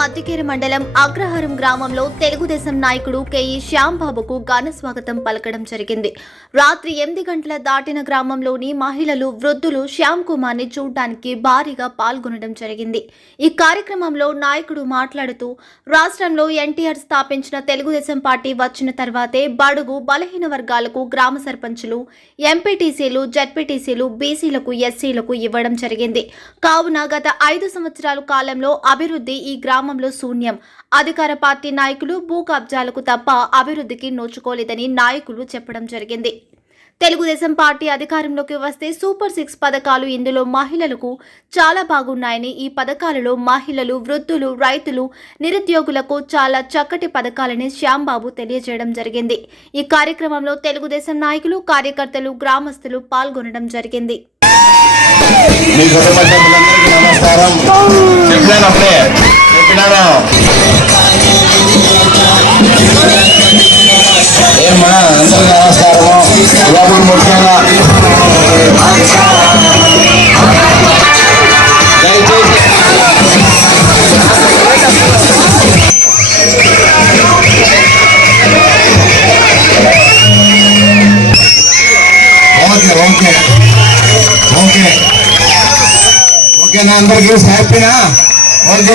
మద్దికేర మండలం అగ్రహారం గ్రామంలో తెలుగుదేశం నాయకుడు కేఈ శ్యాంబాబుకు ఘన స్వాగతం పలకడం జరిగింది. రాత్రి ఎనిమిది గంటల దాటిన గ్రామంలోని మహిళలు వృద్ధులు శ్యామ్ కుమార్ని చూడడానికి భారీగా పాల్గొనడం జరిగింది. ఈ కార్యక్రమంలో నాయకుడు మాట్లాడుతూ రాష్ట్రంలో ఎన్టీఆర్ స్థాపించిన తెలుగుదేశం పార్టీ వచ్చిన తర్వాతే బడుగు బలహీన వర్గాలకు గ్రామ సర్పంచులు ఎంపీటీసీలు జడ్పీటీసీలు బీసీలకు ఎస్సీలకు ఇవ్వడం జరిగింది. కావున గత ఐదు సంవత్సరాల కాలంలో అభివృద్ధి ఈ గ్రామ గ్రామంలో శూన్యం. అధికార పార్టీ నాయకులు భూ కబ్జాలకు తప్ప అభివృద్ధికి నోచుకోలేదని నాయకులు చెప్పడం జరిగింది. తెలుగుదేశం పార్టీ అధికారంలోకి వస్తే సూపర్ సిక్స్ పథకాలు ఇందులో మహిళలకు చాలా బాగున్నాయని ఈ పథకాలలో మహిళలు వృద్ధులు రైతులు నిరుద్యోగులకు చాలా చక్కటి పథకాలని శ్యాంబాబు తెలియజేయడం జరిగింది. ఈ కార్యక్రమంలో తెలుగుదేశం నాయకులు కార్యకర్తలు గ్రామస్తులు పాల్గొనడం జరిగింది. నమస్కారం. చెప్పినాను అప్పుడే చెప్పినాను ఏమ్మా అందరికీ నమస్కారము లోపల ముఖ్యంగా దయచేసి ఓకే ఓకే ఓకే ఓకేనా అందరికీ హ్యాపీనా ఓకే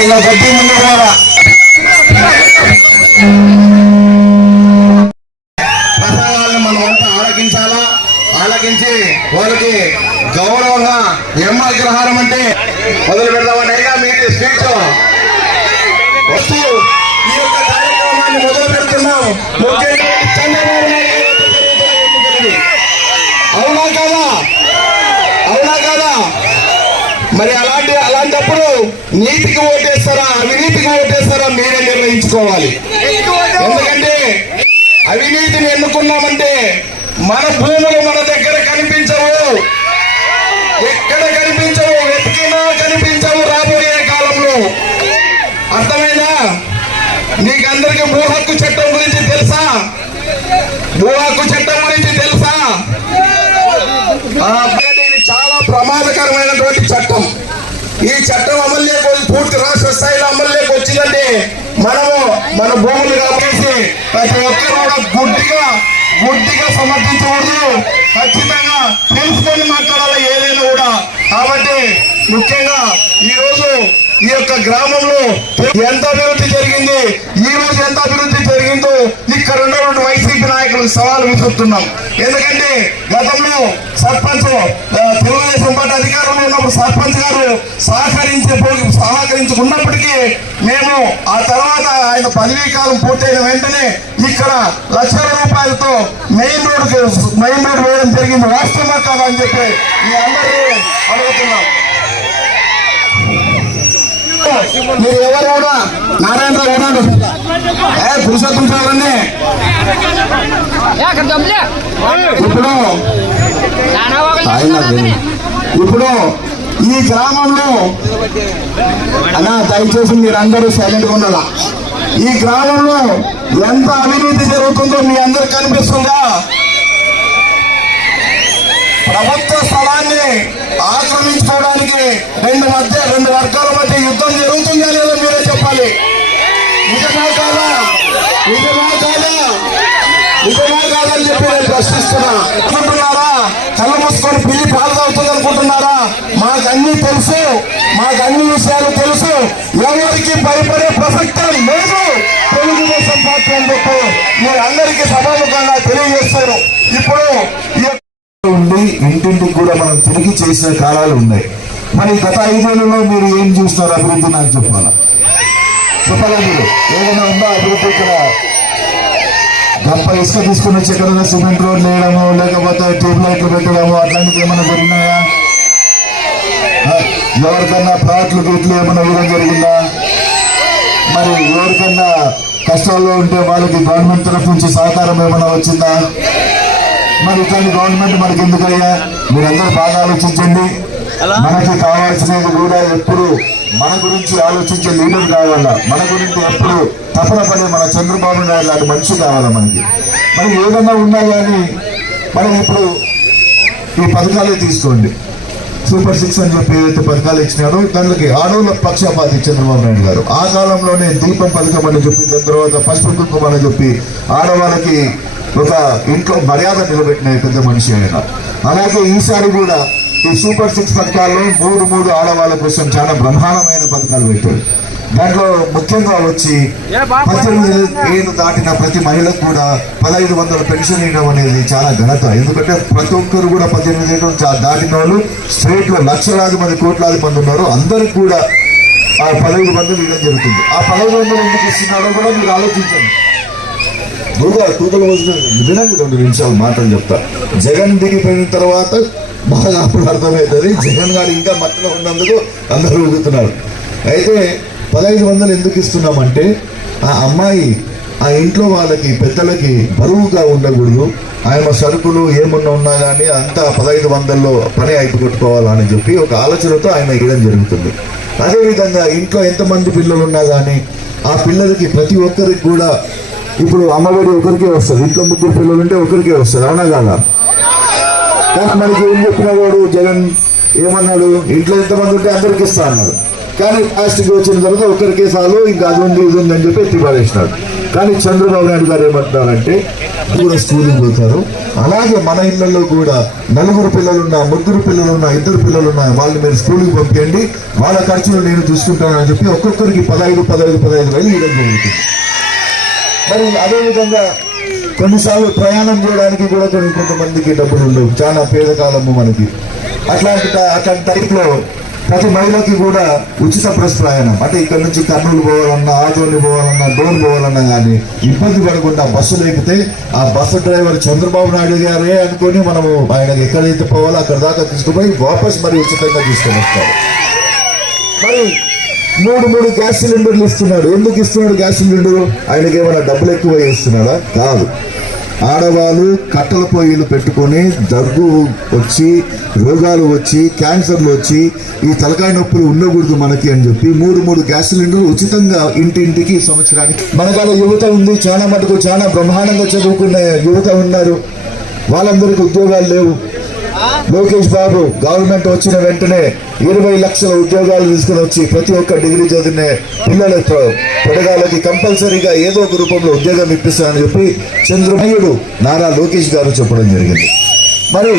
ముందు కూడా ప్రసంగాలను మనం అంతా ఆలకించాలా? ఆలకించి వాళ్ళకి గౌరవంగా ఎమ్మ అగ్రహారం అంటే మొదలు పెడదామని అయినా మీకు స్పీచ్ వస్తూ ఈ యొక్క కార్యక్రమాన్ని మొదలు పెడుతున్నాం. ముఖ్యంగా చంద్రబాబు అవునా కాదా? అవునా కాదా? మరి అలా అలాంటప్పుడు నీతికి ఓటేస్తారా అవినీతికి ఓటేస్తారా మీరే నిర్ణయించుకోవాలి. ఎందుకంటే అవినీతిని ఎన్నుకున్నామంటే మన భూములు మన దగ్గర కనిపించవు. ఎక్కడ కనిపించవు వెతికినా కనిపించవు రాబోయే కాలంలో. అర్థమైందా? నీకందరికీ భూ హక్కు చట్టం గురించి తెలుసా? భూ హక్కు చట్టం గురించి తెలుసా? ఆ, చాలా ప్రమాదకరమైనటువంటి చట్టం. ఈ చట్టం అమల్లోకి పూర్తి రాష్ట్ర స్థాయిలో అమల్లోకి వచ్చిందంటే మనము మన భూములు కాబట్టి ప్రతి ఒక్కరు కూడా గుడ్డిగా గుడ్డిగా సమర్థించకూడదు. ఖచ్చితంగా తెలుసుకొని మాట్లాడాలి ఏదైనా కూడా. కాబట్టి ముఖ్యంగా ఈ రోజు ఈ యొక్క గ్రామంలో ఎంత అభివృద్ధి జరిగింది ఈ రోజు ఎంత అభివృద్ధి వైసీపీ నాయకులకు సవాలు విసురుతున్నాం. ఎందుకంటే గతంలో సర్పంచ్ తెలుగుదేశం పార్టీ అధికారంలో ఉన్నప్పుడు సర్పంచ్ గారు సహకరించే సహకరించుకున్నప్పటికీ మేము ఆ తర్వాత ఆయన పదవీ కాలం పూర్తయిన వెంటనే ఇక్కడ లక్షల రూపాయలతో మెయిన్ రోడ్ మెయిన్ రోడ్ వేయడం జరిగింది. వాస్తవమా కాదా అని చెప్పి మీ అందరూ అడుగుతున్నాం. మీరు ఎవరు కూడా నారాయణరావు ఉన్నాడు. ఏ పురుషోత్తం చూడండి ఇప్పుడు ఈ గ్రామంలో అన్నా దయచేసి మీరందరూ సైలెంట్గా ఉండాలా? ఈ గ్రామంలో ఎంత అవినీతి జరుగుతుందో మీ అందరికి కనిపిస్తుందా? ప్రభుత్వ స్థలాన్ని ఆక్రమించుకోవడానికి రెండు మధ్య రెండు వర్గాల మధ్య యుద్ధం జరుగుతుందా లేదో మీరే చెప్పాలి. నిజమా కాదా? నిజమా కాదా? నిజమా కాదని చెప్పి నేను ప్రశ్నిస్తున్నా. అనుకుంటున్నారా? కళ్ళ మూసుకొని పిల్లి పాలు తాగుతుంది అనుకుంటున్నారా? మాకు అన్ని తెలుసు. మాకు అన్ని విషయాలు తెలుసు. ఎవరికి భయపడే ప్రసక్తం లేదు. తెలుగుదేశం పార్టీ అని చెప్పి మీరు అందరికీ సభాముఖంగా తెలియజేస్తారు ఇప్పుడు ఉండి ఇంటింటికి కూడా మనం తిరిగి చేసిన కాలాలు ఉన్నాయి. మరి గత ఐదేళ్ళలో మీరు ఏం చూస్తారు అభివృద్ధి నాకు చెప్పాలా? చెప్పాలా మీరు? ఏదైనా ఉందా అభివృద్ధి ఇక్కడ? గొప్ప ఇసుక తీసుకుని వచ్చి ఎక్కడైనా సిమెంట్ రోడ్లు వేయడము లేకపోతే ట్యూబ్ లైట్లు పెట్టడము అట్లాంటివి ఏమైనా జరిగినాయా? ఎవరికన్నా ప్లాట్లు గిట్లు ఏమైనా ఇవ్వడం జరిగిందా? మరి ఎవరికన్నా కష్టాల్లో ఉంటే వాళ్ళకి గవర్నమెంట్ తరఫు నుంచి సహకారం ఏమైనా వచ్చిందా? మరి ఇట్లాంటి గవర్నమెంట్ మనకి ఎందుకయ్యా? మీరందరూ బాగా ఆలోచించండి. మనకి కావాల్సినది కూడా ఎప్పుడు మన గురించి ఆలోచించే లీడర్ కావాలా? మన గురించి ఎప్పుడు తపన పడే మన చంద్రబాబు నాయుడు లాంటి మనిషి కావాలా మనకి? మరి ఏదన్నా ఉన్నా కానీ మనం ఇప్పుడు ఈ పథకాలే తీసుకోండి. సూపర్ సిక్స్ అని చెప్పి ఏదైతే పథకాలు ఇచ్చినారో దానికి ఆడవుల పక్షపాతి చంద్రబాబు నాయుడు గారు. ఆ కాలంలోనే దీపం పథకం అని చెప్పి దాని తర్వాత పసుపు కుంకుమ అని చెప్పి ఆడవాళ్ళకి ఒక ఇంట్లో మర్యాద నిలబెట్టిన పెద్ద మనిషి ఆయన. అలాగే ఈసారి కూడా ఈ సూపర్ సిక్స్ పథకాల్లో మూడు మూడు ఆడవాళ్ళ కోసం చాలా బ్రహ్మాండమైన పథకాలు పెట్టారు. దాంట్లో ముఖ్యంగా వచ్చి పద్దెనిమిది ఏళ్ళు దాటిన ప్రతి మహిళకు కూడా పదహైదు వందల పెన్షన్ ఇవ్వడం అనేది చాలా ఘనత. ఎందుకంటే ప్రతి ఒక్కరు కూడా పద్దెనిమిది ఏళ్ళు దాటిన వాళ్ళు స్టేట్లో లక్షలాది మంది కోట్లాది మంది ఉన్నారు. అందరికి కూడా ఆ పదహైదు వందలు ఇవ్వడం జరుగుతుంది. ఆ పదహైదు వందలు ఎందుకు ఇస్తున్నారో కూడా మీరు ఆలోచించండి. దూగా తూతలు వచ్చిన వినండి రెండు నిమిషాలు మాటలు చెప్తా. జగన్ దిగిపోయిన తర్వాత బాగా అప్పుడు అర్థమవుతుంది. జగన్ గారు ఇంకా మట్టిలో ఉన్నందుకు అందరూ ఊగుతున్నారు. అయితే పదహైదు వందలు ఎందుకు ఇస్తున్నామంటే ఆ అమ్మాయి ఆ ఇంట్లో వాళ్ళకి పెద్దలకి బరువుగా ఉండకూడదు. ఆయన సరుకులు ఏమున్నా ఉన్నా కానీ అంతా పదహైదు వందల్లో పని అయిపోగొట్టుకోవాలని చెప్పి ఒక ఆలోచనతో ఆయన ఇవ్వడం జరుగుతుంది. అదేవిధంగా ఇంట్లో ఎంతమంది పిల్లలు ఉన్నా కానీ ఆ పిల్లలకి ప్రతి ఒక్కరికి కూడా ఇప్పుడు అమ్మఒడి ఒకరికే వస్తుంది. ఇంట్లో ముగ్గురు పిల్లలు ఉంటే ఒకరికే వస్తుంది. అవునా కానీ మనకి ఏం చెప్పిన వాడు జగన్ ఏమన్నాడు? ఇంట్లో ఎంతమంది ఉంటే అందరికి ఇస్తా అన్నాడు. కానీ ప్లాస్టిక్ వచ్చిన తర్వాత ఒకరికే చాలు ఇంకా అది ఉంది ఇది ఉంది అని చెప్పి ఎత్తి పడేసినాడు కానీ చంద్రబాబు నాయుడు గారు ఏమంటున్నారంటే కూడా స్కూల్కి పోతారు. అలాగే మన ఇళ్ళలో కూడా నలుగురు పిల్లలున్నా ముగ్గురు పిల్లలున్నా ఇద్దరు పిల్లలున్నా వాళ్ళని మీరు స్కూల్కి పంపించండి వాళ్ళ ఖర్చులు నేను చూసుకుంటానని చెప్పి ఒక్కొక్కరికి పదహైదు పదహైదు పదహైదు వేలు ఇవ్వడం జరుగుతుంది. మరి అదేవిధంగా కొన్నిసార్లు ప్రయాణం చేయడానికి కూడా కొన్ని కొంతమందికి డబ్బులు ఉండవు. చాలా పేదకాలము మనకి. అట్లాంటి అట్లాంటి టైప్లో ప్రతి మహిళకి కూడా ఉచిత బస్ ప్రయాణం. అంటే ఇక్కడ నుంచి కర్నూలు పోవాలన్నా ఆటోని పోవాలన్నా డోర్ పోవాలన్నా కానీ ఇబ్బంది పడకుండా బస్సు లేకపోతే ఆ బస్సు డ్రైవర్ చంద్రబాబు నాయుడు గారే అనుకొని మనము ఆయన ఎక్కడైతే పోవాలో అక్కడ దాకా తీసుకుపోయి వాపస్ మరి ఉచితంగా తీసుకొని వస్తారు. మరి మూడు మూడు గ్యాస్ సిలిండర్లు ఇస్తున్నాడు. ఎందుకు ఇస్తున్నాడు గ్యాస్ సిలిండర్? ఆయనకి ఏమైనా డబ్బులు ఎక్కువ ఇస్తున్నాడా? కాదు. ఆడవాళ్ళు కట్టెల పొయ్యిలు పెట్టుకొని దగ్గు వచ్చి రోగాలు వచ్చి క్యాన్సర్లు వచ్చి ఈ తలకాయ నొప్పులు ఉండకూడదు మనకి అని చెప్పి మూడు మూడు గ్యాస్ సిలిండర్లు ఉచితంగా ఇంటింటికి సంవత్సరానికి. మనకాడ యువత ఉంది. చాలా మటుకు చాలా బ్రహ్మాండంగా చదువుకున్న యువత ఉన్నారు. వాళ్ళందరికీ ఉద్యోగాలు లేవు. లోకేష్ బాబు గవర్నమెంట్ వచ్చిన వెంటనే ఇరవై లక్షల ఉద్యోగాలు తీసుకుని వచ్చి ప్రతి ఒక్క డిగ్రీ చదివిన పిల్లలతో పొడగాలకి కంపల్సరీగా ఏదో ఒక రూపంలో ఉద్యోగం ఇప్పిస్తానని చెప్పి చంద్రమయ్యుడు నారా లోకేష్ గారు చెప్పడం జరిగింది. మరి